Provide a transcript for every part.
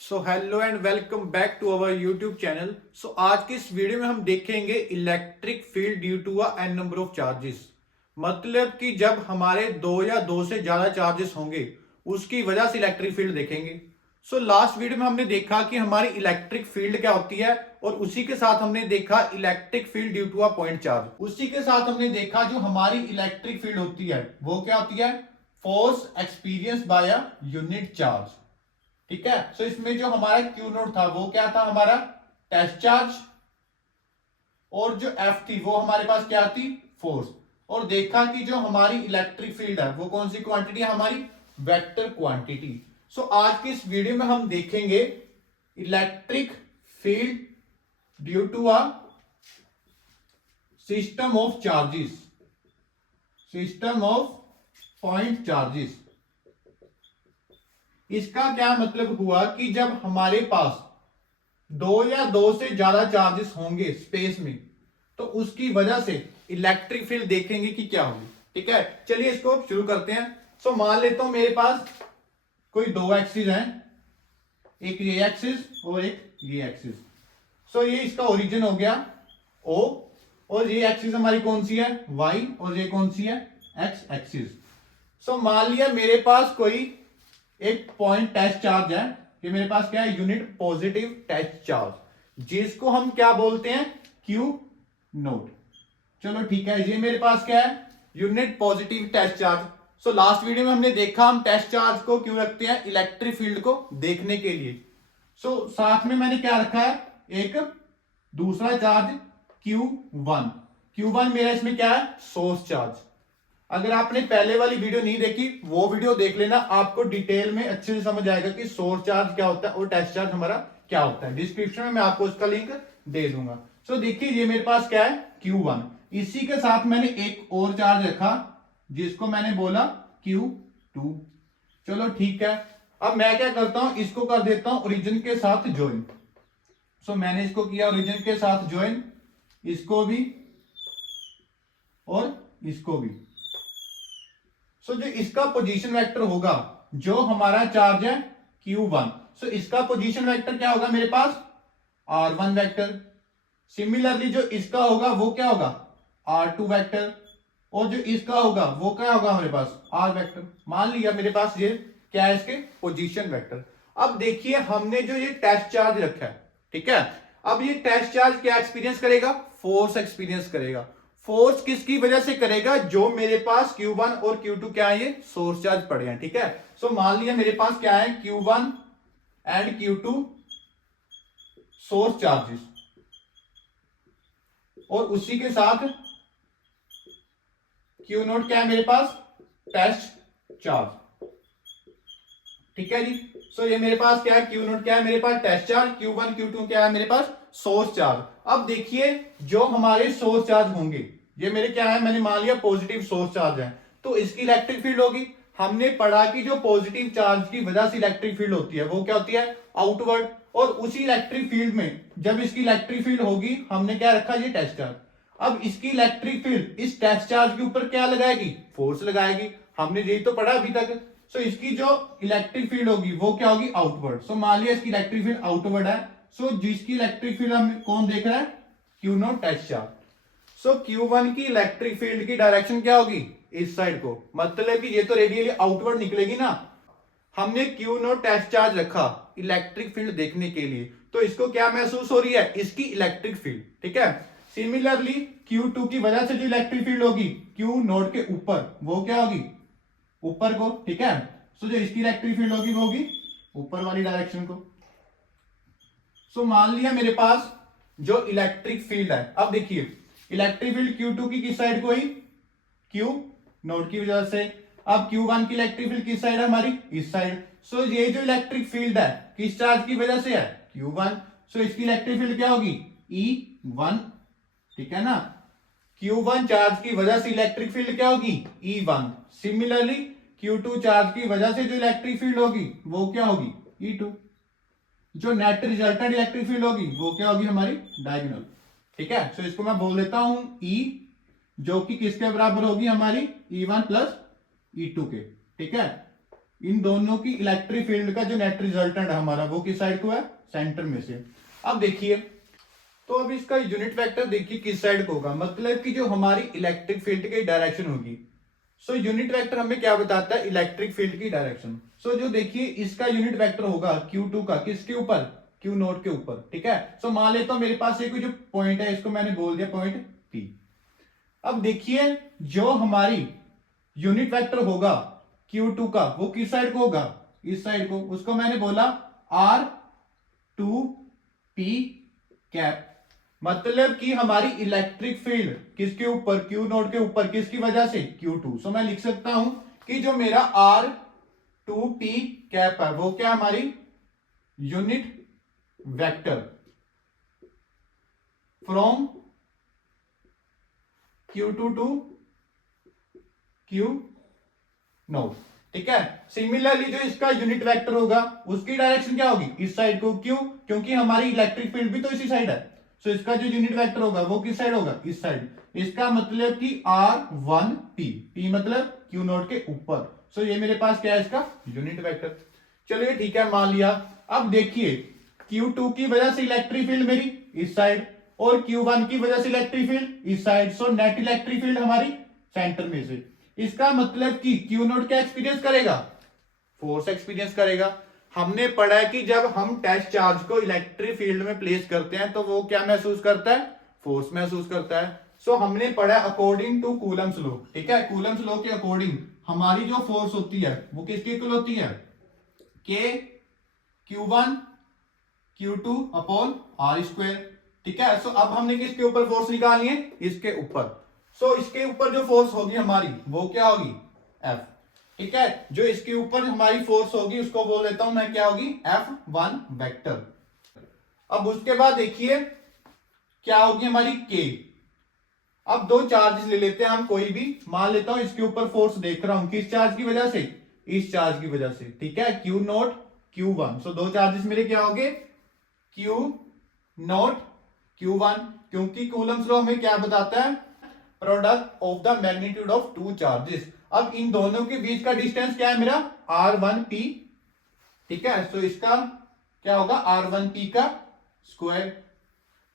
So hello and welcome back to our YouTube channel. So आज की इस video में हम देखेंगे electric field due to a n number of charges. मतलब कि जब हमारे दो या दो से ज्यादा चार्जेस होंगे उसकी वजह से इलेक्ट्रिक फील्ड देखेंगे। सो लास्ट वीडियो में हमने देखा कि हमारी इलेक्ट्रिक फील्ड क्या होती है और उसी के साथ हमने देखा electric field due to a point charge. उसी के साथ हमने देखा जो हमारी इलेक्ट्रिक फील्ड होती है वो क्या होती है, force experience by a unit charge. ठीक है। सो इसमें जो हमारा क्यू नोट था वो क्या था, हमारा टेस्ट चार्ज, और जो एफ थी वो हमारे पास क्या थी, फोर्स। और देखा कि जो हमारी इलेक्ट्रिक फील्ड है वो कौन सी क्वांटिटी है, हमारी वेक्टर क्वांटिटी। सो आज की इस वीडियो में हम देखेंगे electric field due to a system of charges, system of point charges. इसका क्या मतलब हुआ कि जब हमारे पास दो या दो से ज्यादा चार्जेस होंगे स्पेस में तो उसकी वजह से इलेक्ट्रिक फील्ड देखेंगे कि क्या होगी। ठीक है, चलिए इसको शुरू करते हैं। सो मान लेता हूं मेरे पास कोई दो एक्सिस हैं, एक ये एक्सिस और एक ये एक्सिस। सो ये इसका ओरिजिन हो गया O, और ये एक्सिस हमारी कौन सी है, Y, और ये कौन सी है, X एक्सिस। सो मान लिया मेरे पास कोई एक पॉइंट टेस्ट चार्ज है, ये मेरे पास क्या है, यूनिट पॉजिटिव टेस्ट चार्ज, जिसको हम क्या बोलते हैं, क्यू नोट। चलो ठीक है, ये मेरे पास क्या है, unit positive test charge. So last video में हमने देखा हम टेस्ट चार्ज को क्यों रखते हैं, इलेक्ट्रिक फील्ड को देखने के लिए। सो साथ में मैंने क्या रखा है, एक दूसरा चार्ज Q1। Q1 मेरा इसमें क्या है, सोर्स चार्ज। अगर आपने पहले वाली वीडियो नहीं देखी वो वीडियो देख लेना, आपको डिटेल में अच्छे से समझ आएगा कि सोर्स चार्ज क्या होता है और टेस्ट चार्ज हमारा क्या होता है। डिस्क्रिप्शन में मैं आपको उसका लिंक दे दूंगा। सो देखिए ये मेरे पास क्या है, Q1। इसी के साथ मैंने एक और चार्ज रखा जिसको मैंने बोला Q2। चलो ठीक है, अब मैं क्या करता हूं, इसको कर देता हूं ओरिजिन के साथ ज्वाइन। सो मैंने इसको किया ओरिजिन के साथ ज्वाइन, इसको भी और इसको भी। सो जो इसका पोजीशन वेक्टर होगा, जो हमारा चार्ज है Q1, सो इसका पोजीशन वेक्टर क्या होगा मेरे पास, R1 वेक्टर। सिमिलरली जो इसका होगा वो क्या होगा, R2 वेक्टर, और जो इसका होगा वो क्या होगा हमारे पास, R वेक्टर। मान लिया मेरे पास ये क्या है, इसके पोजीशन वेक्टर। अब देखिए हमने जो ये टेस्ट चार्ज रखा है, ठीक है, अब ये टेस्ट चार्ज क्या एक्सपीरियंस करेगा, फोर्स एक्सपीरियंस करेगा। फोर्स किसकी वजह से करेगा, जो मेरे पास Q1 और Q2 क्या है, ये सोर्स चार्ज पड़े हैं। ठीक है, सो मान लिया मेरे पास क्या है, Q1 and Q2 source charges, और उसी के साथ Q नोट क्या है मेरे पास, टेस्ट चार्ज। ठीक है जी। सो ये मेरे पास क्या है, Q नोट क्या है मेरे पास, टेस्ट चार्ज। Q1 Q2 क्या है मेरे पास, सोर्स चार्ज। अब देखिए जो हमारे सोर्स चार्ज होंगे, ये मेरे क्या है, मैंने मान लिया पॉजिटिव सोर्स चार्ज है, तो इसकी इलेक्ट्रिक फील्ड होगी। हमने पढ़ा कि जो पॉजिटिव चार्ज की वजह से इलेक्ट्रिक फील्ड होती है वो क्या होती है, आउटवर्ड। और उसी इलेक्ट्रिक फील्ड में जब इसकी इलेक्ट्रिक फील्ड होगी, हमने क्या रखा, ये टेस्ट चार्ज। अब इसकी इलेक्ट्रिक फील्ड इस टेस्ट चार्ज के ऊपर क्या लगाएगी, फोर्स लगाएगी। हमने यही तो पढ़ा अभी तक। सो इसकी जो इलेक्ट्रिक फील्ड होगी वो क्या होगी, आउटवर्ड। सो मान लिया इसकी इलेक्ट्रिक फील्ड आउटवर्ड है, सो जिसकी इलेक्ट्रिक फील्ड हम कौन देख रहा है, क्यू नोट टेस्ट चार्ज। सो Q1 की इलेक्ट्रिक फील्ड की डायरेक्शन क्या होगी, इस साइड को, मतलब कि ये तो रेडियली आउटवर्ड निकलेगी ना। हमने Q नोट टेस्ट चार्ज रखा इलेक्ट्रिक फील्ड देखने के लिए, तो इसको क्या महसूस हो रही है, इसकी इलेक्ट्रिक फील्ड। ठीक है, सिमिलरली Q2 की वजह से जो इलेक्ट्रिक फील्ड होगी Q नोट के ऊपर, वो क्या होगी, ऊपर को। ठीक है, सो जो इसकी इलेक्ट्रिक फील्ड होगी वो होगी ऊपर वाली डायरेक्शन को। सो मान लिया मेरे पास जो इलेक्ट्रिक फील्ड है, अब देखिए इलेक्ट्रिक फील्ड Q2 की किस साइड को हुई, Q नोट की वजह से। अब Q1 की इलेक्ट्रिक फील्ड किस साइड है हमारी, इस साइड। सो ये जो इलेक्ट्रिक फील्ड है किस चार्ज की वजह से है, Q1। सो इसकी इलेक्ट्रिक फील्ड क्या होगी, E1। ठीक है ना, Q1 चार्ज की वजह से इलेक्ट्रिक फील्ड क्या होगी, E1। सिमिलरली Q2 चार्ज की वजह से जो इलेक्ट्रिक फील्ड होगी वो क्या होगी, E2। जो नेट रिजल्टेंट इलेक्ट्रिक फील्ड होगी वो क्या होगी, हमारी डायगोनल। ठीक है, सो इसको मैं बोल देता हूं E, जो कि किसके बराबर होगी, हमारी E1 प्लस E2 के। ठीक है, इन दोनों की इलेक्ट्रिक फील्ड का जो नेट रिजल्टेंट है हमारा वो किस साइड को है, सेंटर में से। अब देखिए, तो अब इसका यूनिट वेक्टर देखिए किस साइड को होगा, मतलब कि जो हमारी इलेक्ट्रिक फील्ड की डायरेक्शन होगी। सो यूनिट वेक्टर हमें क्या बताता है, इलेक्ट्रिक फील्ड की डायरेक्शन। सो जो देखिए इसका यूनिट वेक्टर होगा Q2 का, किसके ऊपर, Q नोट के ऊपर, ठीक है। सो मान लेता हूं मेरे पास एक जो पॉइंट है, इसको मैंने बोल दिया पॉइंट P। अब देखिए जो हमारी यूनिट वेक्टर होगा Q2 का वो किस साइड को होगा, इस साइड को, उसको मैंने बोला R2P कैप। मतलब कि हमारी इलेक्ट्रिक फील्ड किसके ऊपर, Q नोड के ऊपर, किसकी वजह से, Q2। सो मैं लिख सकता हूं कि जो मेरा R2P कैप है वो क्या, हमारी unit vector from Q2 to Q nought, ठीक है। सिमिलरली जो इसका यूनिट वेक्टर होगा उसकी डायरेक्शन क्या होगी, इस साइड को, क्यों, क्योंकि हमारी इलेक्ट्रिक फील्ड भी तो इसी साइड है। सो इसका जो यूनिट वेक्टर होगा वो किस साइड होगा, इस साइड। इसका मतलब कि R1P, P मतलब Q नोड के ऊपर। सो ये मेरे पास क्या है, इसका यूनिट वेक्टर। चलिए ठीक है, मान लिया। अब देखिए Q2 की वजह से इलेक्ट्रिक फील्ड मेरी इस साइड, और Q1 की वजह से इलेक्ट्रिक फील्ड इस side. So net electric field हमारी सेंटर में से। इसका मतलब कि Q नोट क्या एक्सपीरियंस करेगा, फोर्स एक्सपीरियंस करेगा। हमने पढ़ा है कि जब हम टेस्ट चार्ज को इलेक्ट्रिक फील्ड में प्लेस करते हैं तो वो क्या महसूस करता है, फोर्स महसूस करता है। सो हमने पढ़ा अकॉर्डिंग टू कूलम्स लॉ, ठीक है। कूलम्स लॉ के अकॉर्डिंग हमारी जो फोर्स होती है वो किसके इक्वल होती है, K Q1 Q2 upon R square, ठीक है। सो अब हमने किसके ऊपर फोर्स निकालनी है, इसके ऊपर। सो इसके ऊपर जो फोर्स होगी हमारी वो क्या होगी, F, ठीक है। जो इसके ऊपर हमारी फोर्स होगी उसको बोल देता हूं मैं, क्या होगी, F1 वेक्टर। अब उसके बाद देखिए क्या होगी हमारी K। अब दो चार्जेस ले लेते हैं हम, कोई भी मान लेता हूं इसके ऊपर फोर्स देख रहा हूं, किस चार्ज की वजह से, इस चार्ज की वजह से, ठीक है, Q नोट Q1। सो दो चार्जेस मेरे क्या हो गए, Q नोट Q1, क्योंकि कूलम्स लॉ हमें क्या बताता है, product of the magnitude of two charges. अब इन दोनों के बीच का डिस्टेंस क्या है मेरा, R1P, ठीक है। सो इसका क्या होगा, R1P का स्क्वायर।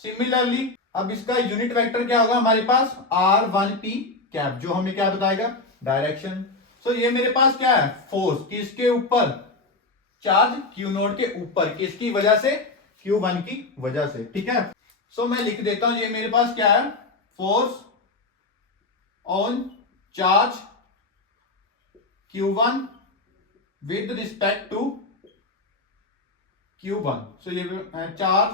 सिमिलरली अब इसका यूनिट वेक्टर क्या होगा हमारे पास, R1P कैप, जो हमें क्या बताएगा, डायरेक्शन। सो ये मेरे पास क्या है, फोर्स किसके ऊपर, चार्ज Q नोड के ऊपर, किसकी वजह से, Q1 की वजह से, ठीक है। सो मैं लिख देता हूं, ये मेरे पास क्या है, force on charge Q1 with respect to Q1। So ये charge,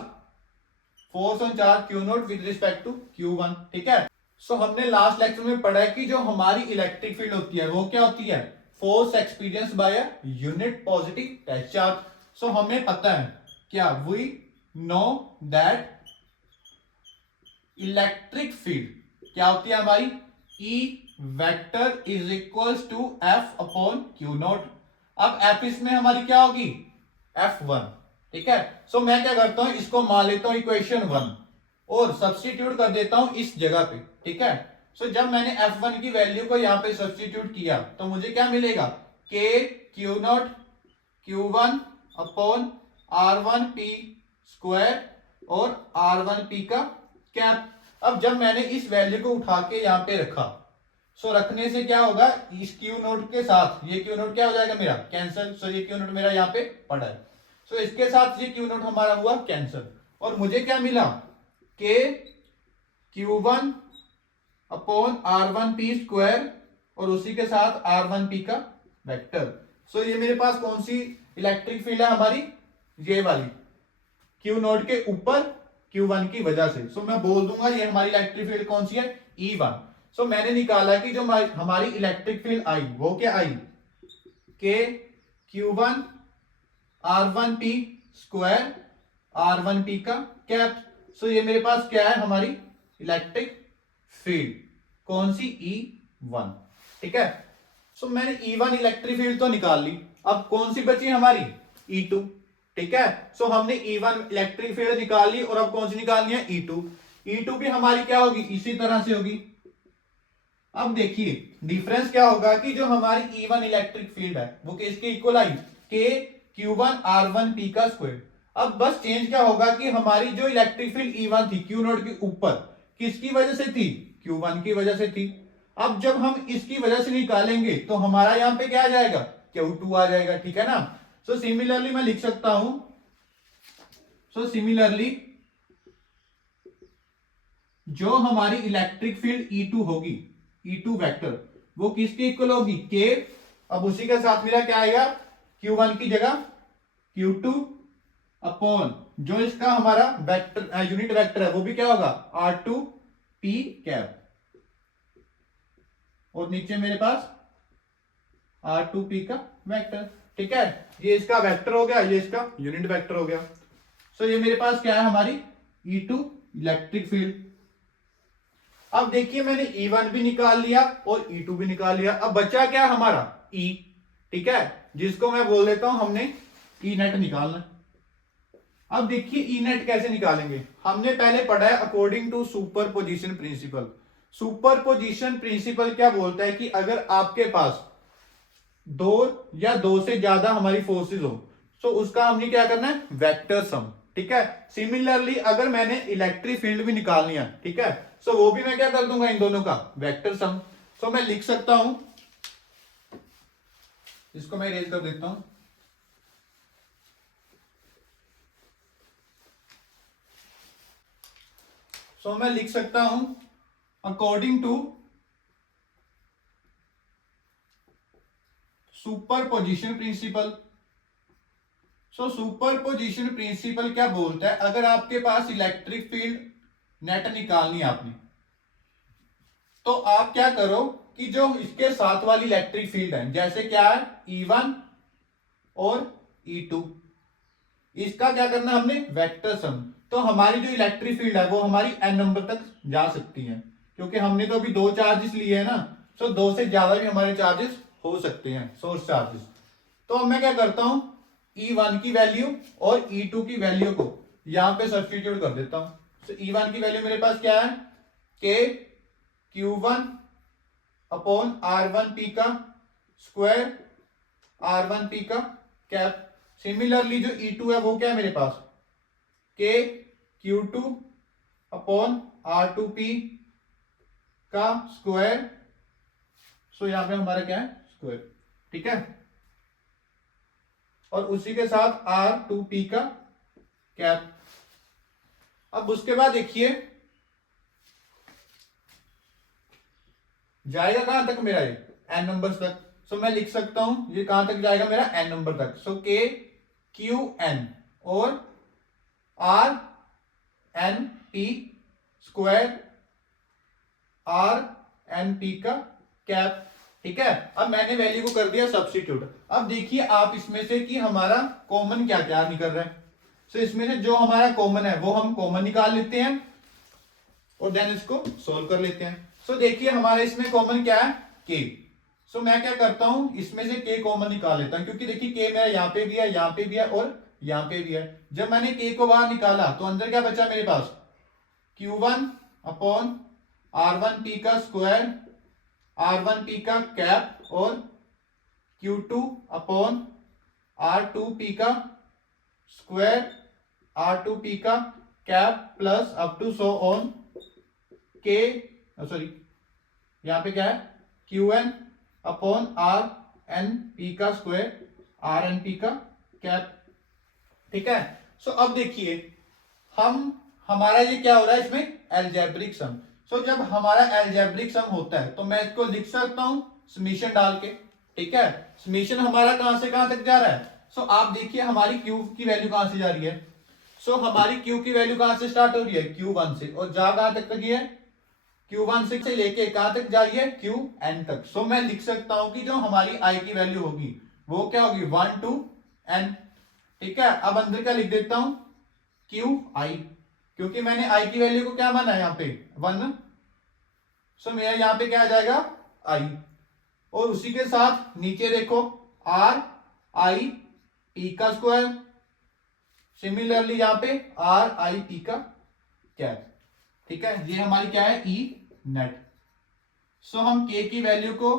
force on charge Q nought with respect to Q1, ठीक है। सो हमने लास्ट लेक्चर में पढ़ा है कि जो हमारी इलेक्ट्रिक फील्ड होती है वो क्या होती है, force experience by a unit positive test charge. So हमें पता है क्या, we know that electric field क्या होती है हमारी, E vector is equals to F upon Q naught. अब F इसमें हमारी क्या होगी, F1, ठीक है। सो मैं क्या करता हूं, इसको मान लेता हूं इक्वेशन 1 और सब्स्टिट्यूट कर देता हूं इस जगह पे, ठीक है। सो जब मैंने F1 की वैल्यू को यहां पे सब्स्टिट्यूट किया तो मुझे क्या मिलेगा, K Q note Q1 upon R1P square और R1P का कैप। अब जब मैंने इस वैल्यू को उठा के यहां पे रखा, सो रखने से क्या होगा, इस Q नोट के साथ ये Q नोट क्या हो जाएगा मेरा, कैंसिल। सो ये Q नोट मेरा यहाँ पे पड़ा है। सो इसके साथ ये Q नोट हमारा हुआ कैंसिल, और मुझे क्या मिला, K Q1 upon R1P square और उसी के साथ R1P का वेक्टर। सो ये मेरे पास कौन सी इलेक्ट्रिक फील्ड है हमारी, ये वाली, Q नोट के ऊपर Q1 की वजह से। सो मैं बोल दूंगा ये हमारी इलेक्ट्रिक फील्ड कौन सी है, E1। सो मैंने निकाला कि जो हमारी इलेक्ट्रिक फील्ड आई वो क्या आई, K Q1 R1P square R1P का कैप। सो ये मेरे पास क्या है, हमारी इलेक्ट्रिक फील्ड कौन सी, E1, ठीक है। सो मैंने E1 इलेक्ट्रिक फील्ड तो निकाल ली, अब कौन सी बची हमारी, E2, ठीक है। सो हमने E1 इलेक्ट्रिक फील्ड निकाल ली और अब कौन सी निकालनी है, E2। E2 भी हमारी क्या होगी, इसी तरह से होगी, अब देखिए डिफरेंस क्या होगा कि जो हमारी E1 इलेक्ट्रिक फील्ड है वो किसके इक्वल आई, के Q1 R1 P का स्क्वायर। अब बस चेंज क्या होगा कि हमारी जो इलेक्ट्रिक फील्ड E1 थी Q नोट के ऊपर, किसकी वजह से थी, Q1 की वजह से थी। अब जब हम इसकी वजह से निकालेंगे तो हमारा यहां पे क्या आ जाएगा, Q2 आ जाएगा, ठीक है ना। सो सिमिलरली मैं लिख सकता हूं, सो सिमिलरली जो हमारी इलेक्ट्रिक फील्ड E2 होगी, E2 वेक्टर, वो किसके इक्वल होगी, के। अब उसी के साथ मेरा क्या आएगा, Q1 की जगह Q2 अपॉन जो इसका हमारा वेक्टर यूनिट वेक्टर है वो भी क्या होगा, R2 P कैप, और नीचे मेरे पास R2 P का वेक्टर, ठीक है। ये इसका वेक्टर हो गया, ये इसका यूनिट वेक्टर हो गया। सो ये मेरे पास क्या है, हमारी E2 इलेक्ट्रिक फील्ड। अब देखिए मैंने E1 भी निकाल लिया और E2 भी निकाल लिया, अब बचा क्या हमारा E, ठीक है, जिसको मैं बोल देता हूं हमने E नेट निकालना। अब देखिए E नेट कैसे निकालेंगे, हमने पहले पढ़ा है according to superposition principle. Superposition principle क्या बोलता है कि अगर आपके पास दो या दो से ज्यादा हमारी फोर्सेस हो तो उसका हमने क्या करना है, वेक्टर सम, ठीक है। सिमिलरली अगर मैंने इलेक्ट्रिक फील्ड भी निकालनी है, ठीक है, सो वो भी मैं क्या कर दूंगा, इन दोनों का वेक्टर सम। सो मैं लिख सकता हूं, इसको मैं इरेज कर देता हूं। सो मैं लिख सकता हूं according to superposition principle. So superposition principle क्या बोलता है, अगर आपके पास इलेक्ट्रिक फील्ड नेट निकालनी है आपने, तो आप क्या करो कि जो इसके साथ वाली इलेक्ट्रिक फील्ड है, जैसे क्या है E1 और E2, इसका क्या करना है हमने, वेक्टर सम। तो हमारी जो इलेक्ट्रिक फील्ड है वो हमारी n नंबर तक जा सकती है, क्योंकि हमने तो अभी दो चार्जेस लिए हैं ना, सो दो से ज्यादा भी हमारे चार्जेस हो सकते हैं, सोर्स चार्जेस। तो अब मैं क्या करता हूं, E1 की वैल्यू और E2 की वैल्यू को यहां पे सब्स्टिट्यूट कर देता हूं। तो E1 की वैल्यू मेरे पास क्या है, के Q1 अपॉन R1 P का स्क्वायर, R1 P का कैप। सिमिलरली जो E2 है वो क्या है मेरे पास, के Q2 अपॉन R2P का स्क्वायर। सो यहां पे हमारा क्या है, स्क्वायर, ठीक है, और उसी के साथ R2P का कैप। अब उसके बाद देखिए जाएगा कहां तक मेरा, ये n नंबर्स तक। सो मैं लिख सकता हूं ये कहां तक जाएगा मेरा, n नंबर तक। सो के Q n और R1P स्क्वायर R1P का कैप, ठीक है। अब मैंने वैल्यू को कर दिया सब्स्टिट्यूट। अब देखिए आप इसमें से कि हमारा कॉमन क्या क्या निकल रहा है। सो इसमें से जो हमारा कॉमन है वो हम कॉमन निकाल लेते हैं और देन इसको सोल्व कर लेते हैं। सो देखिए हमारे इसमें कॉमन क्या है, के। सो मैं क्या करता हूं, इसमें से के कॉमन निकाल लेता हूं, क्योंकि देखिए के मेरा यहाँ पे भी है, यहाँ पे भी है और यहाँ पे भी है। जब मैंने के को बाहर निकाला तो अंदर क्या बचा मेरे पास, Q1 अपॉन R1P का स्क्वायर, R1P का कैप और Q2 अपॉन R2P का स्क्वायर, R2P का cap plus up to so on के, सॉरी यहां पे क्या है, Qn अपॉन RnP का स्क्वायर, RnP का कैप, ठीक है। सो अब देखिए हमारा ये क्या हो रहा है इसमें, एल्जेब्रिक सम। सो जब हमारा एल्जेब्रिक सम होता है तो मैं इसको लिख सकता हूं समीशन डाल के, ठीक है। समीशन हमारा कहां से कहां तक जा रहा है, सो आप देखिए हमारी Q की वैल्यू कहां से जा रही है। सो हमारी Q की वैल्यू कहां से स्टार्ट हो रही है, Q1 से, और जा कहां तक है, Q1 से लेके कहां तक जा रही है, Qn तक। सो मैं लिख सकता हूं कि जो हमारी I की वैल्यू होगी वो क्या होगी, 1 to n, ठीक है। अब अंदर क्या लिख देता हूं, Qi, क्योंकि मैंने I की वैल्यू को क्या माना है यहाँ पे 1। सो मेरा यहाँ पे क्या आ जाएगा, I, और उसी के साथ नीचे देखो RIP का स्क्वायर, सिमिलरली यहाँ पे RIP का कैप, ठीक है। ये हमारी क्या है, E नेट। सो हम के की वैल्यू को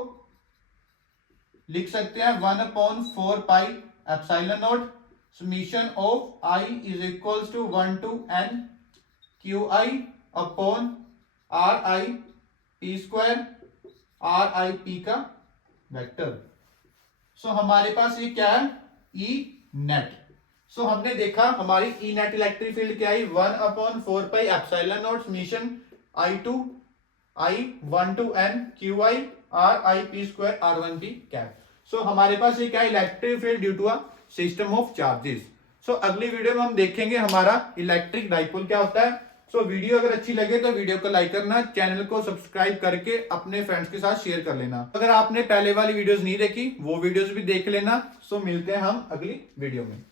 लिख सकते हैं 1/4 pi epsilon not summation of I is equals to 1 to n Q I upon R I P square, R I P का वेक्टर। सो हमारे पास ये क्या है, ई नेट। सो हमने देखा हमारी ई नेट इलेक्ट्रिक फील्ड क्या है, 1/4 pi epsilon not summation i to i 1 to n Q i r I P square r one p cap. So हमारे पास ये क्या है, electric field due to a system of charges. So अगली video में हम देखेंगे हमारा इलेक्ट्रिक डाइपोल क्या होता है। सो वीडियो अगर अच्छी लगे तो वीडियो को लाइक करना, चैनल को सब्सक्राइब करके अपने फ्रेंड्स के साथ शेयर कर लेना। अगर आपने पहले वाली वीडियोस नहीं देखी वो वीडियोस भी देख लेना। सो मिलते हैं हम अगली वीडियो में।